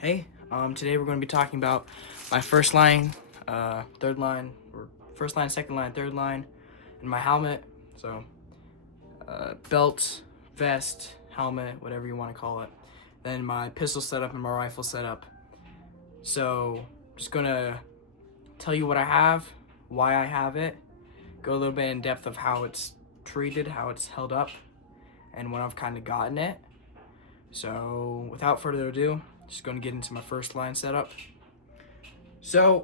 Hey, today we're going to be talking about my first line, third line, or first line, second line, third line, and my helmet. So, belt, vest, helmet, whatever you want to call it. Then my pistol setup and my rifle setup. So, just going to tell you what I have, why I have it, go a little bit in depth of how it's treated, how it's held up, and when I've kind of gotten it. So, without further ado, just going to get into my first line setup. So,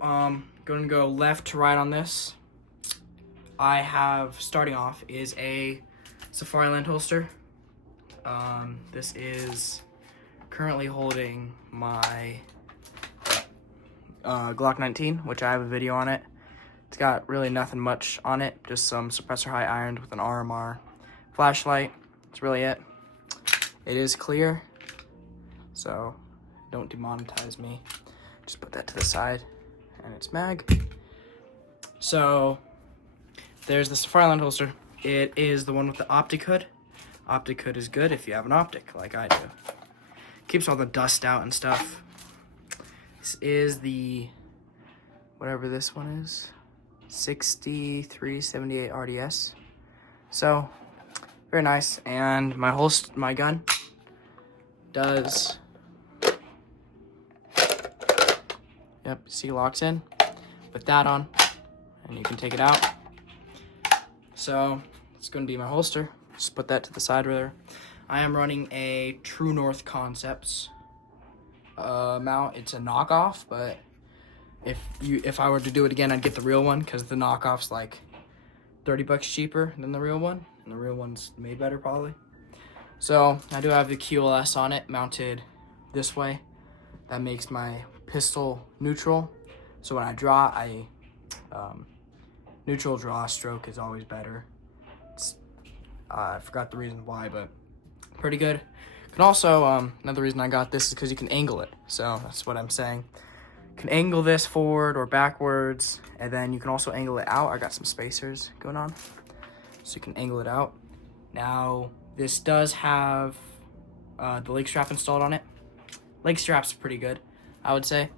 going to go left to right on this. I have, starting off, is a Safariland holster. This is currently holding my Glock 19, which I have a video on it. It's got really nothing much on it, just some suppressor high ironed with an RMR flashlight. That's really it. It is clear, so don't demonetize me. Just put that to the side, and it's mag. So there's the Safariland holster. It is the one with the optic hood. Optic hood is good if you have an optic, like I do. Keeps all the dust out and stuff. This is the, whatever this one is, 6378 RDS. So very nice. And my gun does, yep, see, locks in. Put that on, and you can take it out. So it's going to be my holster. Just put that to the side there. I am running a True North Concepts mount. It's a knockoff, but if I were to do it again, I'd get the real one because the knockoff's like $30 cheaper than the real one, and the real one's made better probably. So I do have the QLS on it mounted this way. That makes my pistol neutral. So when I draw, neutral draw stroke is always better. I forgot the reason why, but pretty good. Can also, another reason I got this is because you can angle it. So that's what I'm saying. You can angle this forward or backwards, and then you can also angle it out. I got some spacers going on, so you can angle it out. Now, this does have the leg strap installed on it. Leg strap's pretty good, I would say.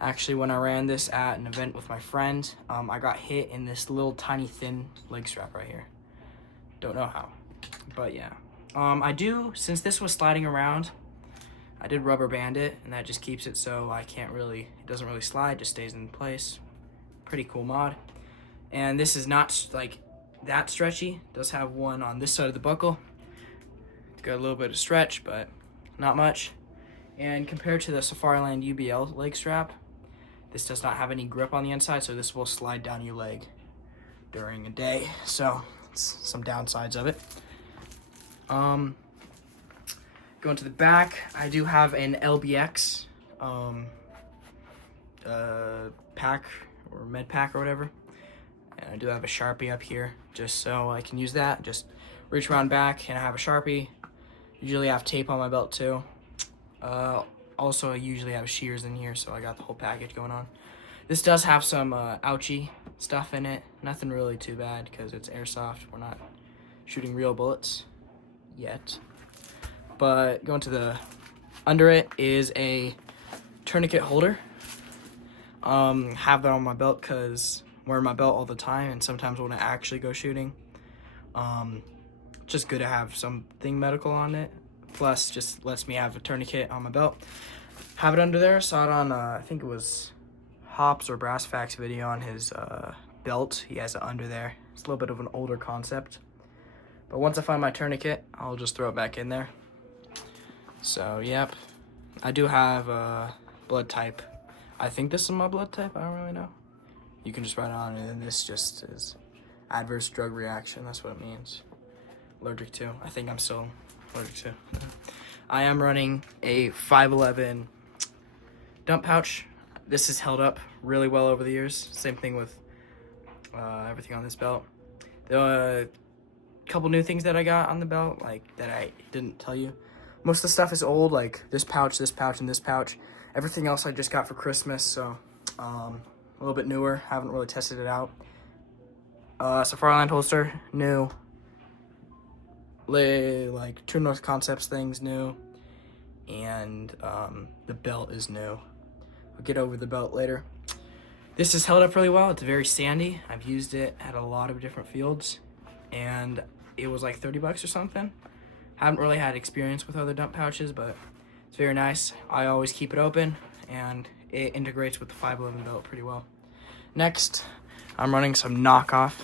Actually, when I ran this at an event with my friend, I got hit in this little tiny thin leg strap right here. Don't know how, but yeah. I do, since this was sliding around, I did rubber band it, and that just keeps it so it doesn't really slide, just stays in place. Pretty cool mod. And this is not like that stretchy. It does have one on this side of the buckle. It's got a little bit of stretch, but not much. And compared to the Safariland UBL leg strap, this does not have any grip on the inside, so this will slide down your leg during a day. So it's some downsides of it. Going to the back, I do have an LBX pack or med pack or whatever. And I do have a Sharpie up here just so I can use that. Just reach around back, and I have a Sharpie. Usually I have tape on my belt too. Also, I usually have shears in here, so I got the whole package going on. This does have some ouchie stuff in it. Nothing really too bad because it's airsoft. We're not shooting real bullets yet. But going to the under it is a tourniquet holder. Have that on my belt because I'm wearing my belt all the time, and sometimes when I actually go shooting, just good to have something medical on it. Plus, just lets me have a tourniquet on my belt. Have it under there. Saw it on, I think it was Hops or Brass Facts video on his belt. He has it under there. It's a little bit of an older concept. But once I find my tourniquet, I'll just throw it back in there. So, yep. I do have a blood type. I think this is my blood type. I don't really know. You can just write it on it, and this just is adverse drug reaction. That's what it means. Allergic to. I think I'm still allergic to. I am running a 511 dump pouch. This has held up really well over the years. Same thing with everything on this belt. The couple new things that I got on the belt, like that I didn't tell you. Most of the stuff is old, like this pouch, and this pouch. Everything else I just got for Christmas, so a little bit newer. Haven't really tested it out. Safariland holster, new. Like True North Concepts things, new. and the belt is new. I'll get over the belt later. This has held up really well. It's very sandy. I've used it at a lot of different fields, and it was like 30 bucks or something. Haven't really had experience with other dump pouches, but it's very nice. I always keep it open, and it integrates with the 511 belt pretty well. Next, I'm running some knockoff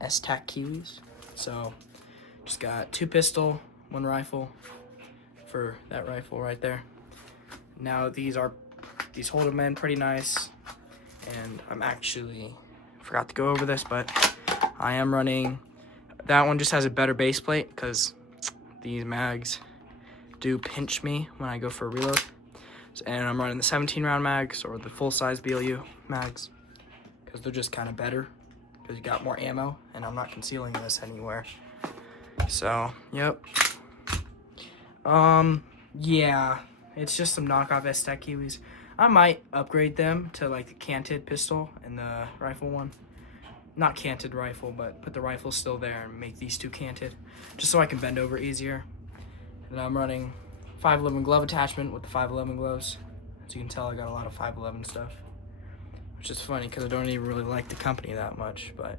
S-Tac Kiwis. So, just got 2 pistol, 1 rifle for that rifle right there. Now these hold them in pretty nice, and I'm actually forgot to go over this, but I am running. That one just has a better base plate because these mags do pinch me when I go for a reload. And I'm running the 17 round mags or the full size BLU mags because they're just kind of better because you got more ammo, and I'm not concealing this anywhere. So, yep. Yeah, it's just some knockoff S-Tac Kiwis. I might upgrade them to like the canted pistol and the rifle one. Not canted rifle, but put the rifle still there and make these 2 canted, just so I can bend over easier. And I'm running 511 glove attachment with the 511 gloves. As you can tell, I got a lot of 511 stuff, which is funny because I don't even really like the company that much, but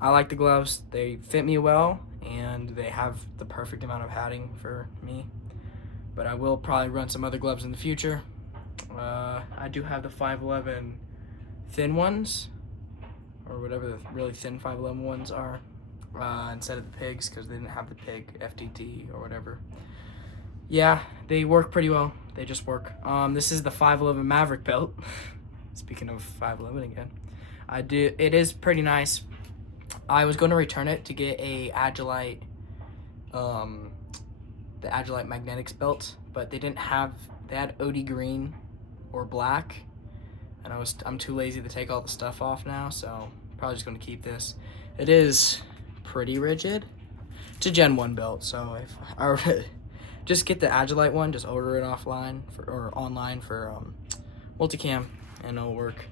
I like the gloves. They fit me well, and they have the perfect amount of padding for me. But I will probably run some other gloves in the future. I do have the 511 thin ones, or whatever the really thin 511 ones are, instead of the pigs, because they didn't have the pig FTT or whatever. Yeah, they work pretty well. They just work. This is the 511 Maverick belt. Speaking of 511 again, it is pretty nice. I was going to return it to get a Agilite, the Agilite Magnetics belt, but they had OD green or black, and I'm too lazy to take all the stuff off now, so probably just going to keep this. It is pretty rigid. It's a Gen 1 belt, so if I just get the Agilite one, just order it offline or online for multicam, and it'll work.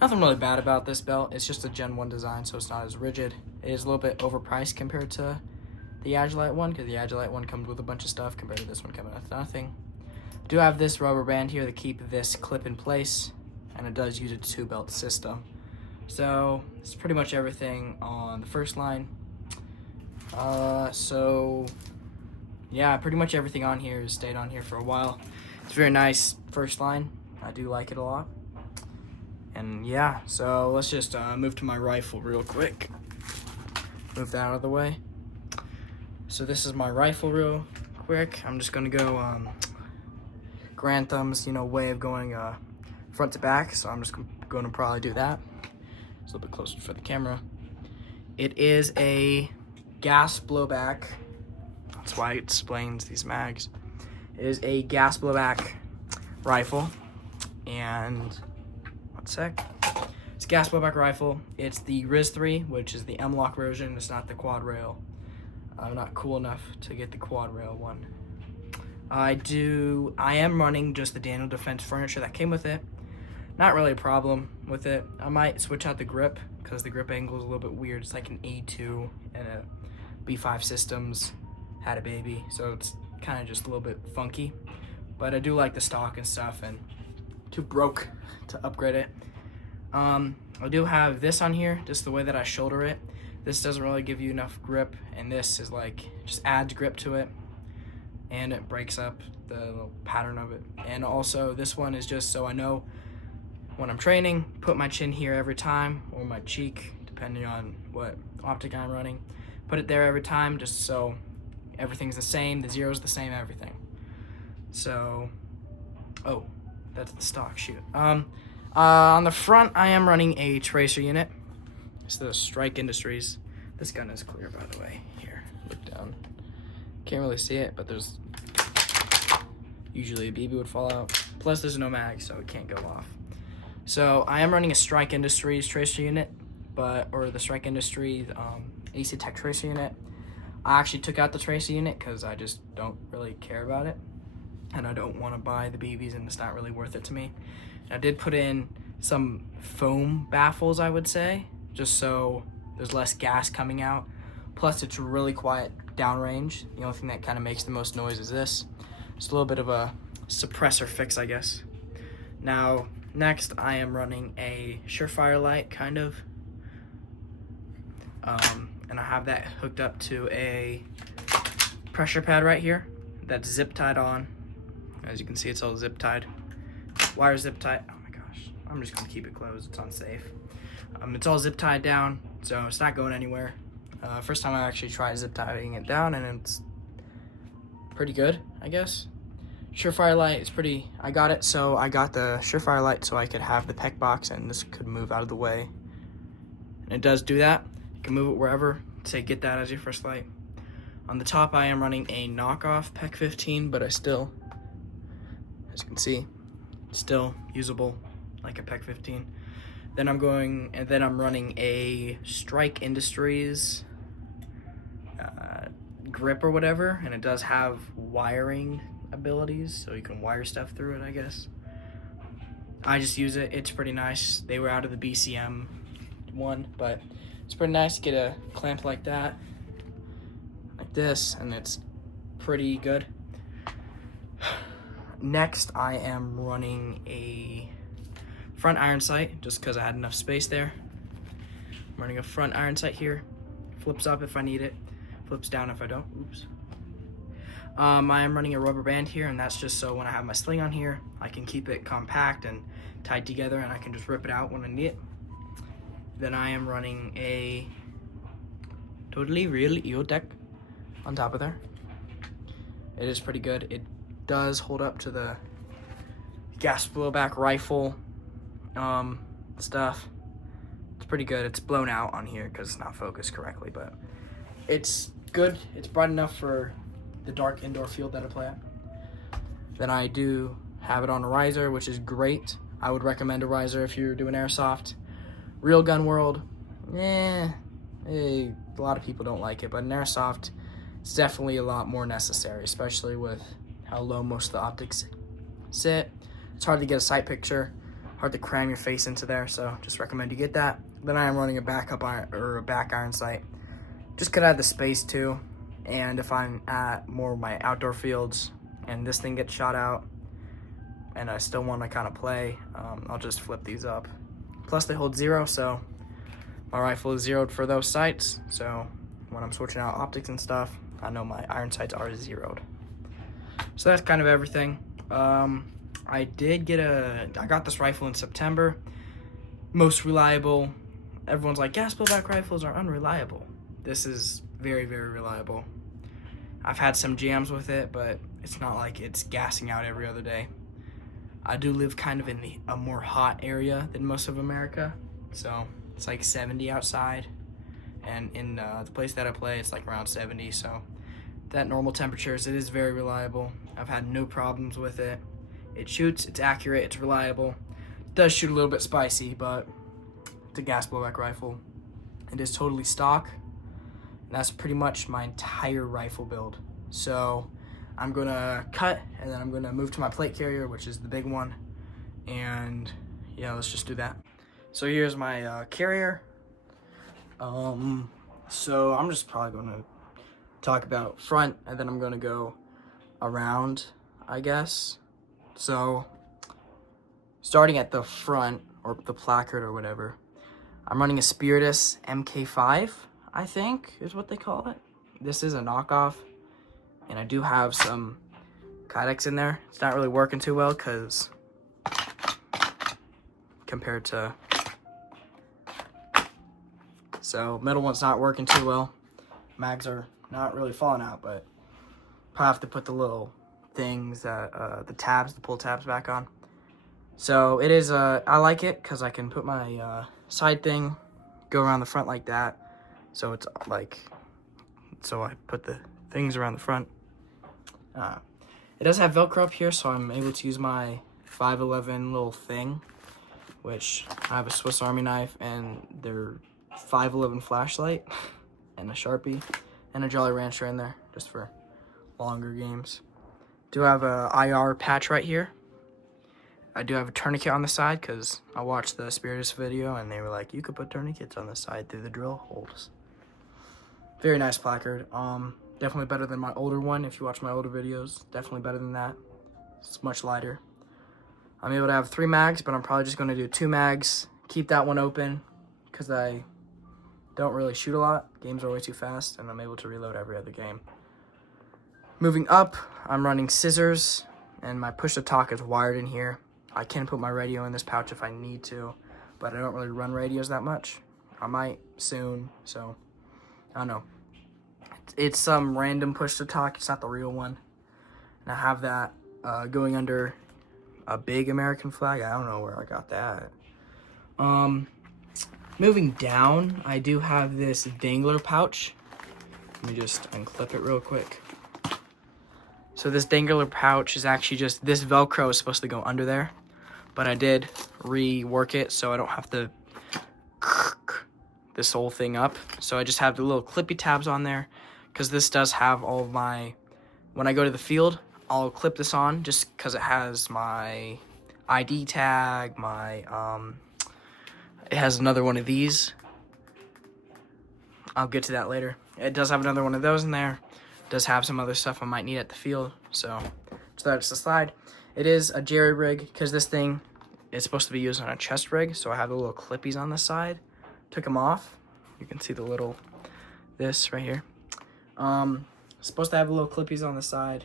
Nothing really bad about this belt. It's just a Gen 1 design, so it's not as rigid. It is a little bit overpriced compared to the Agilite one, because the Agilite one comes with a bunch of stuff compared to this one coming with nothing. I do have this rubber band here to keep this clip in place, and it does use a 2-belt system. So it's pretty much everything on the first line. So yeah, pretty much everything on here has stayed on here for a while. It's a very nice first line. I do like it a lot. And yeah, so let's just move to my rifle real quick. Move that out of the way. So this is my rifle real quick. I'm just gonna go Grantham's, way of going front to back. So I'm just gonna probably do that. It's a little bit closer for the camera. It is a gas blowback. That's why it explains these mags. It is a gas blowback rifle, and it's a gas blowback rifle. It's the Riz 3, which is the M-Lock version. It's not the quad rail. I'm not cool enough to get the quad rail one. I am running just the Daniel Defense furniture that came with it. Not really a problem with it. I might switch out the grip because the grip angle is a little bit weird. It's like an A2 and a B5 Systems had a baby, so it's kind of just a little bit funky. But I do like the stock and stuff, and too broke to upgrade it. I do have this on here, just the way that I shoulder it. This doesn't really give you enough grip, and this is like, just adds grip to it, and it breaks up the little pattern of it. And also, this one is just so I know when I'm training, put my chin here every time, or my cheek, depending on what optic I'm running. Put it there every time, just so everything's the same, the zero's the same, everything. So, oh, that's the stock, shoot. On the front, I am running a tracer unit. It's the Strike Industries. This gun is clear, by the way. Here, look down. Can't really see it, but there's usually a BB would fall out. Plus, there's no mag, so it can't go off. So I am running a Strike Industries tracer unit, or the Strike Industries AC Tech tracer unit. I actually took out the tracer unit because I just don't really care about it, and I don't want to buy the BBs, and it's not really worth it to me. I did put in some foam baffles, I would say, just so there's less gas coming out. Plus, it's really quiet downrange. The only thing that kind of makes the most noise is this. Just a little bit of a suppressor fix, I guess. Now, next I am running a Surefire light, kind of. And I have that hooked up to a pressure pad right here that's zip tied on. As you can see, it's all zip tied. Wire zip tied. Oh my gosh. I'm just gonna keep it closed. It's unsafe. It's all zip tied down, so it's not going anywhere. First time I actually tried zip tying it down, and it's pretty good, I guess. Surefire light is pretty. I got the Surefire light so I could have the PEC box, and this could move out of the way. And it does do that. You can move it wherever. Say get that as your first light. On the top, I am running a knockoff PEC 15, but I still, as you can see, still usable like a PEC 15. Then I'm running a Strike Industries grip or whatever, and it does have wiring abilities, so you can wire stuff through it, I guess. I just use it. It's pretty nice. They were out of the BCM one, but it's pretty nice to get a clamp like that, like this, and it's pretty good. Next, I am running a front iron sight, just because I had enough space there. I'm running a front iron sight here. Flips up if I need it. Flips down if I don't. Oops. I am running a rubber band here, and that's just so when I have my sling on here, I can keep it compact and tied together, and I can just rip it out when I need it. Then I am running a totally real EOTech on top of there. It is pretty good. It does hold up to the gas blowback rifle stuff. It's pretty good. It's blown out on here because it's not focused correctly, but it's good. It's bright enough for the dark indoor field that I play at. Then I do have it on a riser, which is great. I would recommend a riser if you're doing airsoft. Real gun world, a lot of people don't like it, but in airsoft, it's definitely a lot more necessary, especially with how low most of the optics sit. It's hard to get a sight picture, hard to cram your face into there, so just recommend you get that. Then I am running a backup iron or a back iron sight, just because I have the space too. And if I'm at more of my outdoor fields and this thing gets shot out and I still want to kind of play, I'll just flip these up. Plus they hold 0, so my rifle is zeroed for those sights. So when I'm switching out optics and stuff, I know my iron sights are zeroed. So that's kind of everything. I got this rifle in September. Most reliable. Everyone's like, gas blowback rifles are unreliable. This is very, very reliable. I've had some jams with it, but it's not like it's gassing out every other day. I do live kind of in a more hot area than most of America, so it's like 70 outside, and in the place that I play, it's like around 70, so at normal temperatures, it is very reliable. I've had no problems with it. It shoots, it's accurate, it's reliable. It does shoot a little bit spicy, but it's a gas blowback rifle. It is totally stock. That's pretty much my entire rifle build. So I'm gonna cut, and then I'm gonna move to my plate carrier, which is the big one. And yeah, let's just do that. So here's my carrier. So I'm just probably gonna talk about front, and then I'm gonna go around, I guess. So starting at the front, or the placard or whatever, I'm running a Spiritus MK5. I think is what they call it. This is a knockoff, and I do have some kydex in there. It's not really working too well because compared to, so middle one's not working too well. Mags are not really falling out, but probably have to put the little things that the pull tabs back on. So it is I like it because I can put my side thing, go around the front like that. So it's like, so I put the things around the front. It does have Velcro up here, so I'm able to use my 511 little thing, which I have a Swiss Army knife and their 511 flashlight and a Sharpie and a Jolly Rancher in there just for longer games. Do have a IR patch right here. I do have a tourniquet on the side because I watched the Spiritus video and they were like, you could put tourniquets on the side through the drill holes. Very nice placard. Then Definitely better than my older one. If you watch my older videos, definitely better than that. It's much lighter. I'm able to have 3 mags, but I'm probably just going to do 2 mags. Keep that one open because I don't really shoot a lot. Games are way too fast, and I'm able to reload every other game. Moving up, I'm running scissors, and my push-to-talk is wired in here. I can put my radio in this pouch if I need to, but I don't really run radios that much. I might soon, so I don't know. It's some random push-to-talk. It's not the real one. And I have that going under a big American flag. I don't know where I got that. Moving down, I do have this dangler pouch. Let me just unclip it real quick. So this dangler pouch is actually just, this Velcro is supposed to go under there, but I did rework it so I don't have to this whole thing up. So I just have the little clippy tabs on there, because this does have all of my, when I go to the field, I'll clip this on just because it has my ID tag, my, it has another one of these. I'll get to that later. It does have another one of those in there. It does have some other stuff I might need at the field. So that's the slide. It is a jerry rig because this thing is supposed to be used on a chest rig. So I have the little clippies on the side. Took them off. You can see the little, this right here. Supposed to have the little clippies on the side.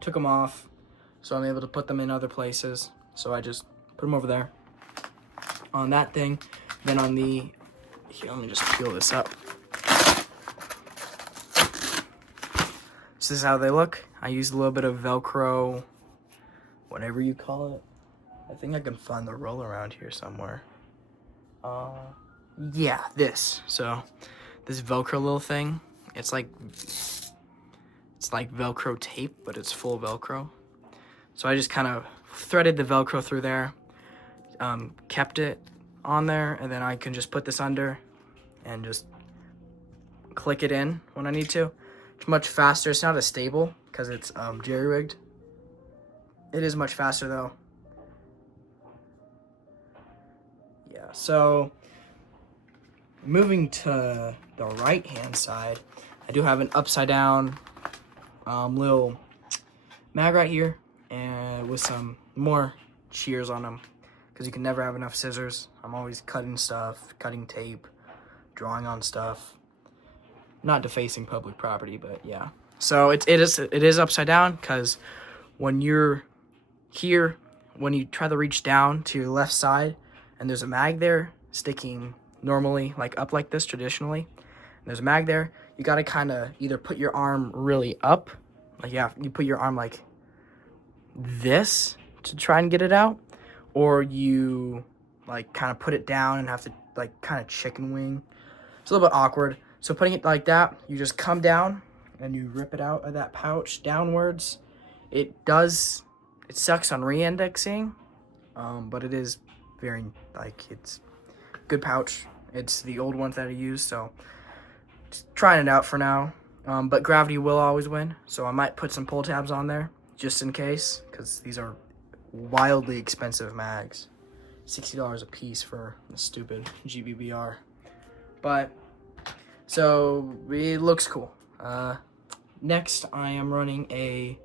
Took them off. So I'm able to put them in other places. So I just put them over there on that thing. Then on the, here, let me just peel this up. So this is how they look. I used a little bit of Velcro, whatever you call it. I think I can find the roll around here somewhere. Yeah, this. So this Velcro little thing, it's like Velcro tape, but it's full Velcro. So I just kind of threaded the Velcro through there, kept it on there, and then I can just put this under and just click it in when I need to. It's much faster. It's not as stable because it's jerry-rigged. It is much faster though. Yeah, so moving to the right-hand side, I do have an upside-down little mag right here, and with some more shears on them, because you can never have enough scissors. I'm always cutting stuff, cutting tape, drawing on stuff. Not defacing public property, but yeah. So it is upside down, because when you're here, when you try to reach down to your left side, and there's a mag there sticking normally like up like this traditionally, and there's a mag there, you got to kind of either put your arm really up, like you put your arm like this to try and get it out, or you like kind of put it down and have to like kind of chicken wing. It's a little bit awkward. So putting it like that, you just come down and you rip it out of that pouch downwards. It sucks on re-indexing, but it is very, like, it's good pouch. It's the old ones that I use, so just trying it out for now. But gravity will always win, so I might put some pull tabs on there just in case, because these are wildly expensive mags. $60 a piece for the stupid GBBR. But so it looks cool. Next, I am running a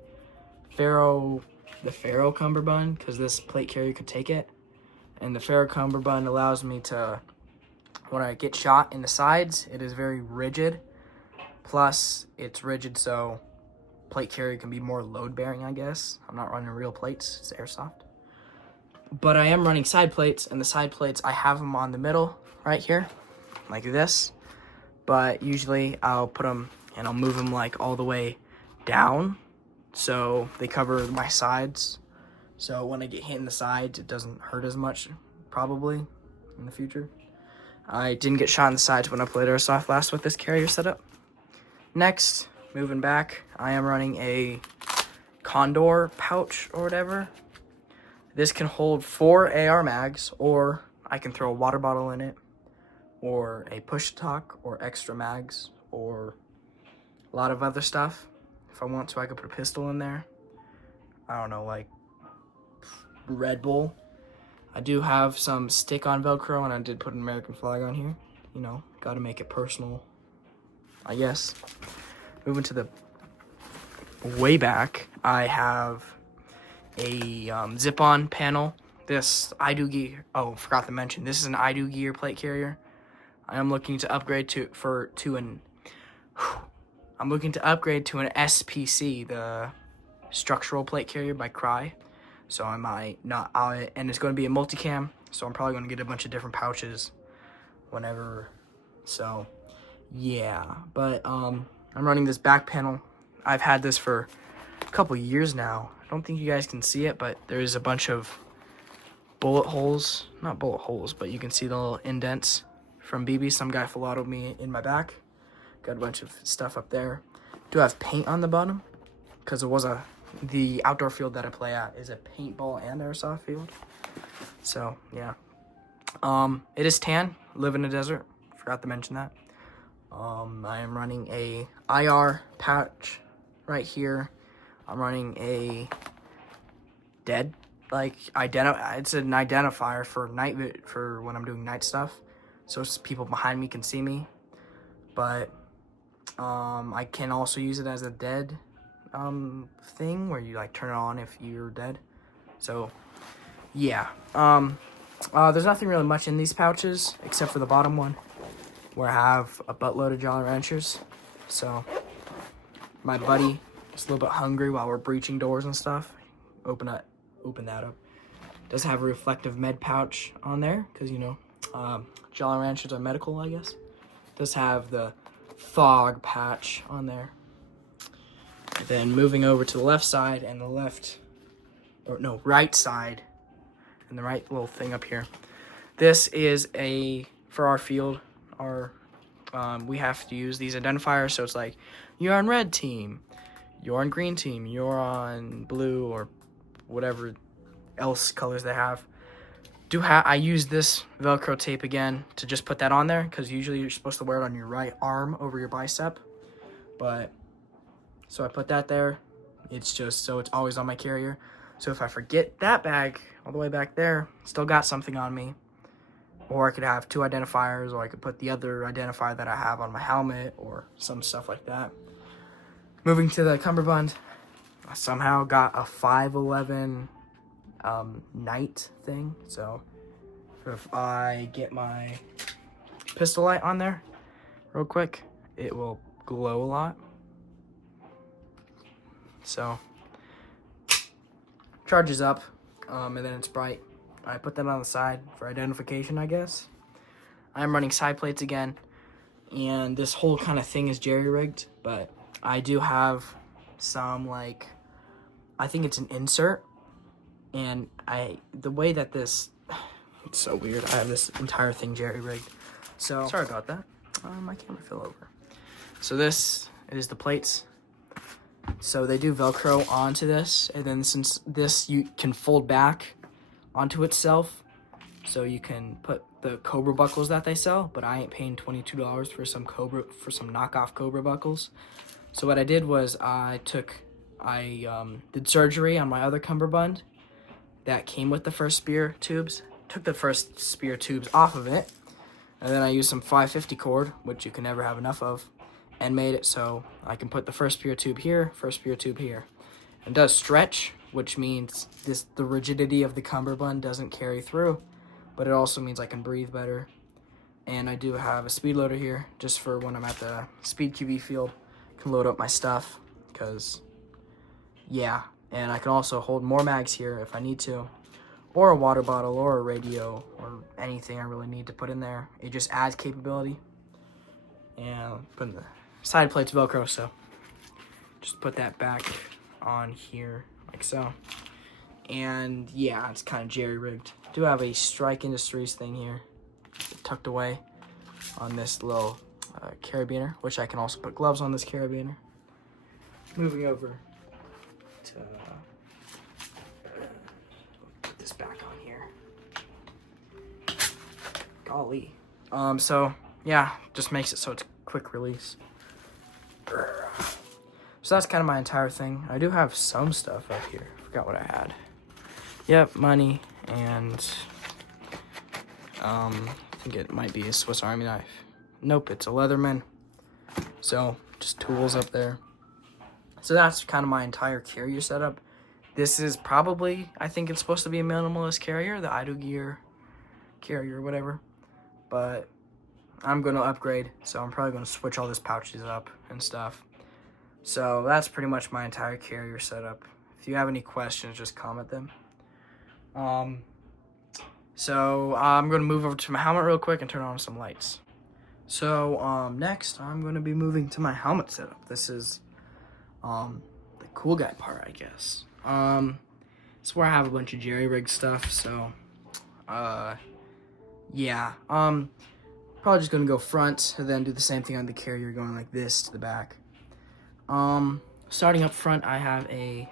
Ferro, the Ferro cummerbund, because this plate carrier could take it. And the Ferro cummerbund allows me to, when I get shot in the sides, it is very rigid. Plus, it's rigid so plate carrier can be more load bearing, I guess. I'm not running real plates, it's Airsoft. But I am running side plates, and the side plates, I have them on the middle right here, like this. But usually I'll put them and I'll move them like all the way down so they cover my sides. So when I get hit in the sides, it doesn't hurt as much, probably, in the future. I didn't get shot in the sides when I played Airsoft last with this carrier setup. Next, moving back, I am running a Condor pouch or whatever. This can hold 4 AR mags, or I can throw a water bottle in it, or a push-to-talk, or extra mags, or a lot of other stuff. If I want to, I could put a pistol in there. I don't know, like Red Bull. I do have some stick-on Velcro, and I did put an American flag on here. You know, gotta make it personal, I guess. moving to the way back, I have a zip-on panel. This I do gear. Oh, forgot to mention, this is an I do gear plate carrier. I am looking to upgrade to an SPC, the structural plate carrier by Cry. So I might not, and it's going to be a multicam. So I'm probably going to get a bunch of different pouches whenever. So yeah, but I'm running this back panel. I've had this for a couple years now. I don't think you guys can see it, but there's a bunch of bullet holes, not bullet holes, but you can see the little indents from BB. Some guy followed me in my back. Got a bunch of stuff up there. Do have paint on the bottom because the outdoor field that I play at is a paintball and airsoft field. So yeah, it is tan. Live in a desert. Forgot to mention that. I am running a IR patch right here. I'm running a dead, it's an identifier for for when I'm doing night stuff, so it's people behind me can see me. But I can also use it as a dead thing where you like turn it on if you're dead. So yeah, there's nothing really much in these pouches except for the bottom one, where I have a buttload of Jolly Ranchers. So my buddy is a little bit hungry while we're breaching doors and stuff. Open that up. Does have a reflective med pouch on there because, you know, Jolly Ranchers are medical, I guess. Does have the fog patch on there. Then moving over to the left side and right side and the right little thing up here. This is for our field, we have to use these identifiers. So it's like, you're on red team, you're on green team, you're on blue, or whatever else colors they have. I use this Velcro tape again to just put that on there, because usually you're supposed to wear it on your right arm over your bicep. But so I put that there. It's just so it's always on my carrier. So if I forget that bag all the way back there, still got something on me. Or I could have two identifiers, or I could put the other identifier that I have on my helmet, or some stuff like that. Moving to the cummerbund, I somehow got a 511 night thing. So if I get my pistol light on there real quick, it will glow a lot. So charges up, and then it's bright. I put that on the side for identification, I guess. I'm running side plates again, and this whole kind of thing is jerry-rigged, but I do have some, I think it's an insert, and the way that it's so weird. I have this entire thing jerry-rigged. So, sorry about that. My camera fell over. So this is the plates. So they do Velcro onto this, and then since this you can fold back onto itself, so you can put the Cobra buckles that they sell, but I ain't paying $22 for some knockoff Cobra buckles. So what I did was I did surgery on my other cummerbund that came with the first spear tubes. Took the first spear tubes off of it, and then I used some 550 cord, which you can never have enough of, and made it so I can put the first spear tube here, first spear tube here. It does stretch, which means the rigidity of the cummerbund doesn't carry through, but it also means I can breathe better. And I do have a speed loader here, just for when I'm at the speed QB field, I can load up my stuff, because, yeah. And I can also hold more mags here if I need to, or a water bottle, or a radio, or anything I really need to put in there. It just adds capability. And putting the side plates Velcro, so just put that back on here like so. And yeah, it's kind of jerry-rigged. Do have a Strike Industries thing here tucked away on this little carabiner, which I can also put gloves on this carabiner. Moving over to put this back on here. Golly. So yeah, just makes it so it's quick release. So that's kind of my entire thing. I do have some stuff up here. Forgot what I had. Yep, money, and I think it might be a Swiss Army knife. Nope, it's a Leatherman. So just tools up there. So that's kind of my entire carrier setup. This is probably, I think it's supposed to be a minimalist carrier, the idle gear carrier or whatever. But I'm going to upgrade, so I'm probably going to switch all these pouches up and stuff. So that's pretty much my entire carrier setup. If you have any questions, just comment them. So I'm going to move over to my helmet real quick and turn on some lights. So next, I'm going to be moving to my helmet setup. This is the cool guy part, I guess. It's where I have a bunch of jerry-rig stuff, so yeah. Probably just going to go front and then do the same thing on the carrier, going like this to the back. Starting up front, I have a...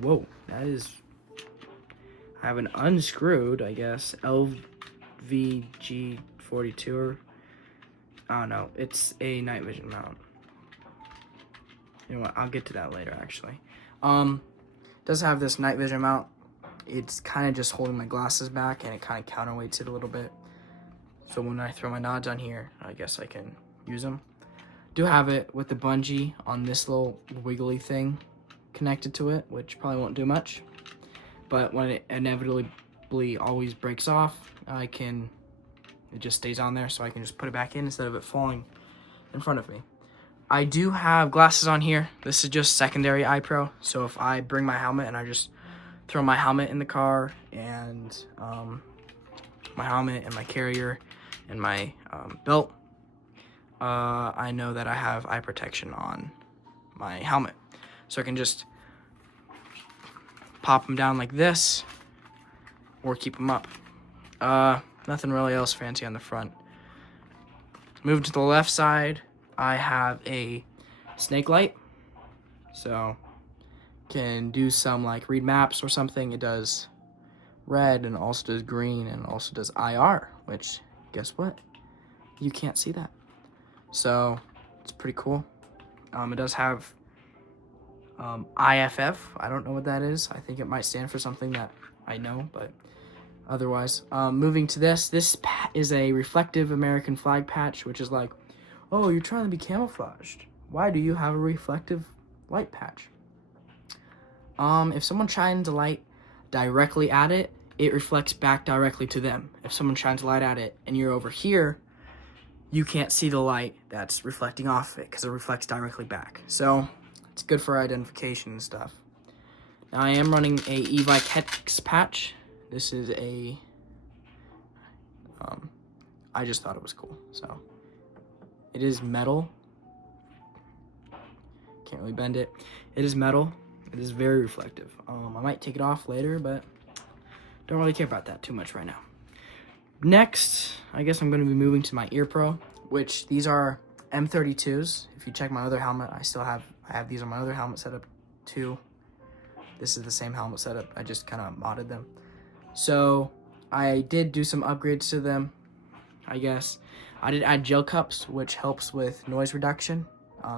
Whoa, that is... I have an unscrewed, I guess, LVG42, or... I don't know. It's a night vision mount. You know what? I'll get to that later, actually. Does have this night vision mount. It's kind of just holding my glasses back, and it kind of counterweights it a little bit. So when I throw my nods on here, I guess I can use them. Do have it with the bungee on this little wiggly thing connected to it, which probably won't do much. But when it inevitably always breaks off, it just stays on there, so I can just put it back in instead of it falling in front of me. I do have glasses on here. This is just secondary eye pro, so if I bring my helmet and I just throw my helmet in the car and my helmet and my carrier and my belt, I know that I have eye protection on my helmet. So I can just pop them down like this or keep them up. Nothing really else fancy on the front. Moving to the left side, I have a snake light. So can do some like read maps or something. It does red and also does green and also does IR, which guess what? You can't see that. So it's pretty cool. It does have IFF. I don't know what that is. I think it might stand for something that I know, but otherwise. Moving to this is a reflective American flag patch, which is like, oh, you're trying to be camouflaged. Why do you have a reflective light patch? If someone shines a light directly at it, it reflects back directly to them. If someone shines a light at it and you're over here, you can't see the light that's reflecting off it because it reflects directly back. So it's good for identification and stuff. Now I am running a Evike Hex patch. This is a, I just thought it was cool. So it is metal. Can't really bend it. It is metal. It is very reflective. I might take it off later, but don't really care about that too much right now. Next, I guess I'm going to be moving to my ear pro, which these are M32s. If you check my other helmet, I have these on my other helmet setup too. This is the same helmet setup. I just kind of modded them. So I did do some upgrades to them, I guess. I did add gel cups, which helps with noise reduction.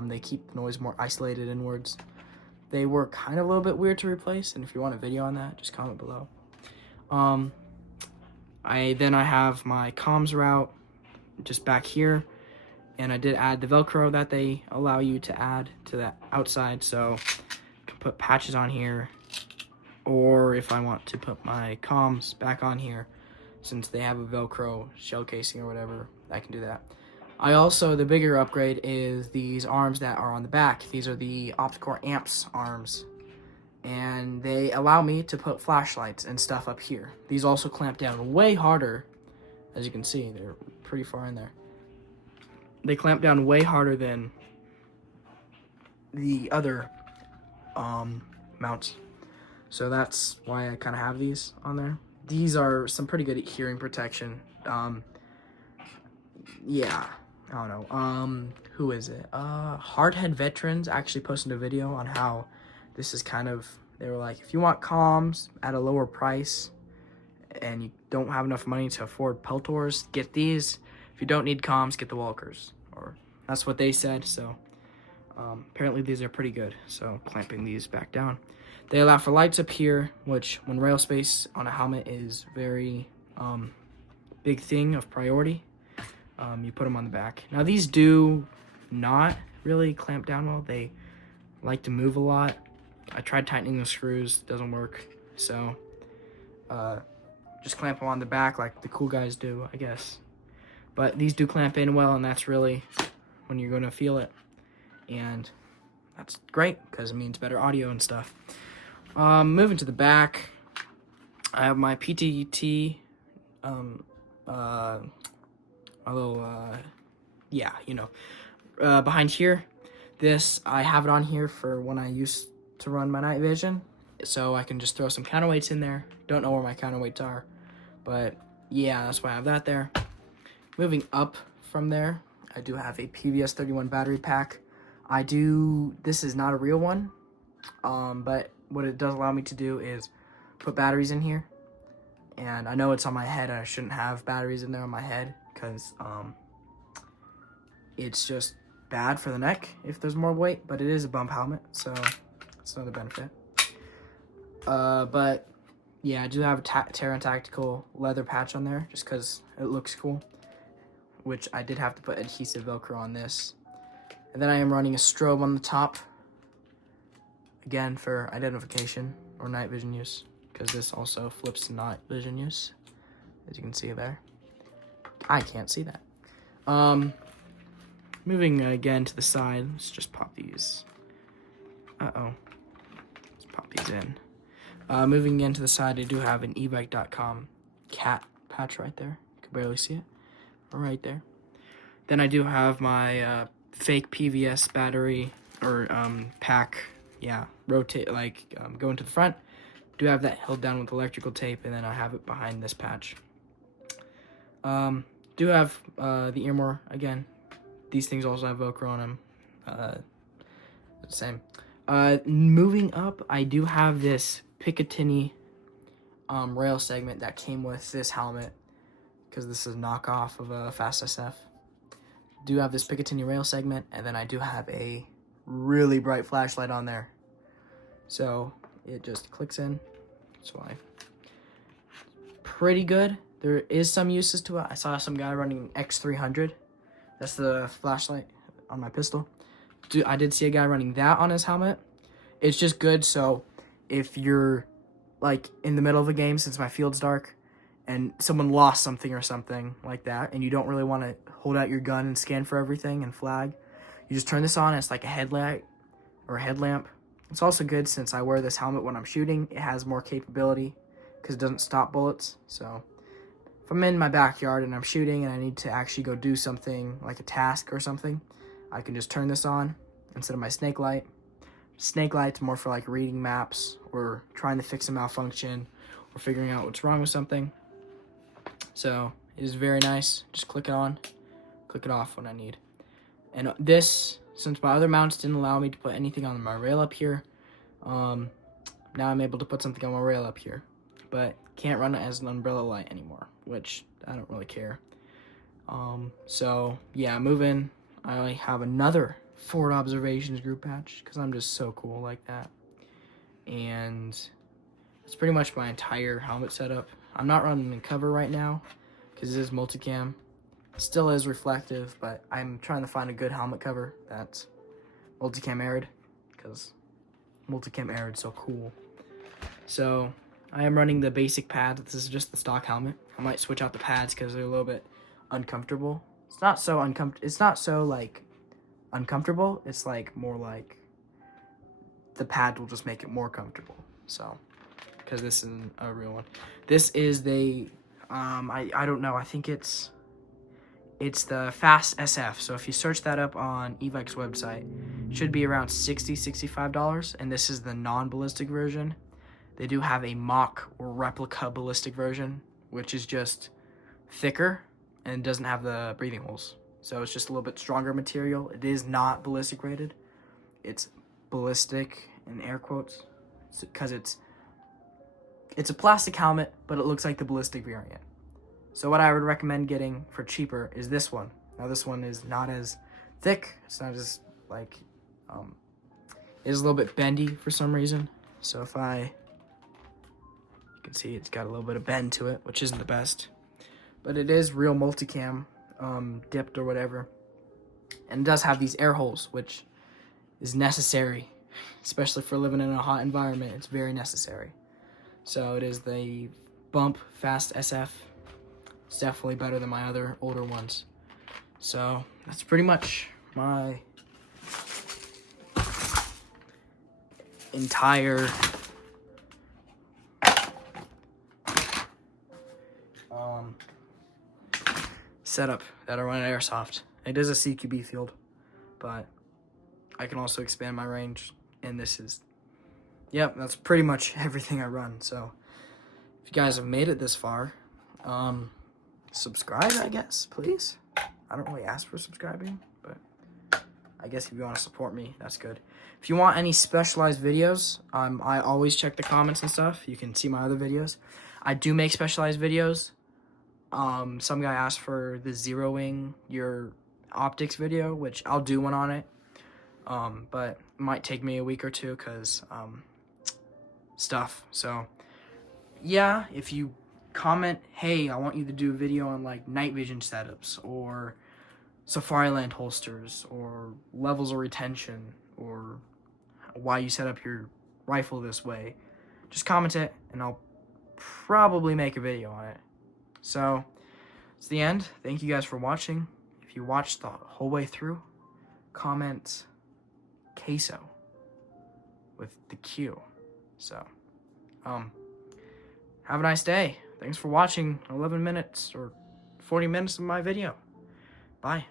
They keep noise more isolated inwards. They were kind of a little bit weird to replace, and if you want a video on that, just comment below. I have my comms route just back here, and I did add the Velcro that they allow you to add to that outside, so I can put patches on here, or if I want to put my comms back on here, since they have a Velcro shell casing or whatever, I can do that. The bigger upgrade is these arms that are on the back. These are the OptiCore Amps arms, and they allow me to put flashlights and stuff up here. These also clamp down way harder. As you can see, they're pretty far in there. They clamp down way harder than the other mounts. So that's why I kind of have these on there. These are some pretty good hearing protection. Yeah, I don't know. Who is it? Hardhead Veterans actually posted a video on how this is kind of, they were like, if you want comms at a lower price and you don't have enough money to afford Peltors, get these. If you don't need comms, get the Walkers. Or that's what they said. So apparently these are pretty good. So clamping these back down. They allow for lights up here, which when rail space on a helmet is very big thing of priority. You put them on the back. Now these do not really clamp down well. They like to move a lot. I tried tightening the screws, doesn't work. So just clamp them on the back like the cool guys do, I guess. But these do clamp in well, and that's really when you're going to feel it. And that's great because it means better audio and stuff. Moving to the back, I have my PTT, behind here. This, I have it on here for when I used to run my night vision, so I can just throw some counterweights in there. Don't know where my counterweights are, but yeah, that's why I have that there. Moving up from there, I do have a PVS 31 battery pack. This is not a real one, but what it does allow me to do is put batteries in here. And I know it's on my head, and I shouldn't have batteries in there on my head, because it's just bad for the neck if there's more weight, but it is a bump helmet, so it's another benefit. But yeah, I do have a Terran Tactical leather patch on there, just because it looks cool, which I did have to put adhesive Velcro on this. And then I am running a strobe on the top, again for identification or night vision use, because this also flips to night vision use, as you can see there. I can't see that. Moving again to the side, let's just pop these. Let's pop these in. Moving again to the side, I do have an ebike.com cat patch right there. You can barely see it. Right there. Then I do have my fake PVS battery or pack. Yeah, rotate, going to the front. Do have that held down with electrical tape, and then I have it behind this patch. Do have the earmore again. These things also have Velcro on them. The same. Moving up, I do have this Picatinny rail segment that came with this helmet, because this is a knockoff of a Fast SF. Do have this Picatinny rail segment, and then I do have a really bright flashlight on there. So it just clicks in. That's why. Pretty good. There is some uses to it. I saw some guy running X300. That's the flashlight on my pistol. I did see a guy running that on his helmet. It's just good, so if you're like in the middle of a game, since my field's dark, and someone lost something or something like that, and you don't really want to hold out your gun and scan for everything and flag, you just turn this on. It's like a headlight or a headlamp. It's also good since I wear this helmet when I'm shooting. It has more capability because it doesn't stop bullets. So if I'm in my backyard and I'm shooting and I need to actually go do something like a task or something, I can just turn this on instead of my snake light. Snake light's more for like reading maps or trying to fix a malfunction or figuring out what's wrong with something. So it is very nice. Just click it on, click it off when I need. And this, since my other mounts didn't allow me to put anything on my rail up here, now I'm able to put something on my rail up here, but can't run it as an umbrella light anymore, which I don't really care. So yeah, moving. I have another Forward Observations group patch because I'm just so cool like that. And that's pretty much my entire helmet setup. I'm not running in cover right now because it is multicam. Still is reflective, but I'm trying to find a good helmet cover that's multicam aired, because multicam aired is so cool. So I am running the basic pads. This is just the stock helmet. I might switch out the pads because they're a little bit uncomfortable. It's not so uncomfortable. It's not so like uncomfortable. It's like more like the pad will just make it more comfortable. So because this isn't a real one. This is the I don't know. I think it's the Fast SF. So if you search that up on Evike's website, it should be around $65, and this is the non-ballistic version. They do have a mock or replica ballistic version, which is just thicker and doesn't have the breathing holes. So it's just a little bit stronger material. It is not ballistic rated. It's ballistic in air quotes because it's a plastic helmet, but it looks like the ballistic variant. So what I would recommend getting for cheaper is this one. Now this one is not as thick. It's not as like, it is a little bit bendy for some reason. So if you can see it's got a little bit of bend to it, which isn't the best. But it is real multicam, dipped or whatever. And it does have these air holes, which is necessary, especially for living in a hot environment. It's very necessary. So it is the Bump Fast SF. It's definitely better than my other older ones. So that's pretty much my entire setup that I run at Airsoft. It is a CQB field, but I can also expand my range, and this is, yep, that's pretty much everything I run. So if you guys have made it this far, subscribe, I guess, please. I don't really ask for subscribing, but I guess if you want to support me, that's good. If you want any specialized videos, I always check the comments and stuff. You can see my other videos. I do make specialized videos. Some guy asked for the zeroing your optics video, which I'll do one on it. But it might take me a week or two because stuff. So yeah, if you comment, hey, I want you to do a video on like night vision setups or Safariland holsters or levels of retention or why you set up your rifle this way, just comment it and I'll probably make a video on it. So it's the end. Thank you guys for watching. If you watched the whole way through, comment queso with the Q. So have a nice day. Thanks for watching 11 minutes or 40 minutes of my video. Bye.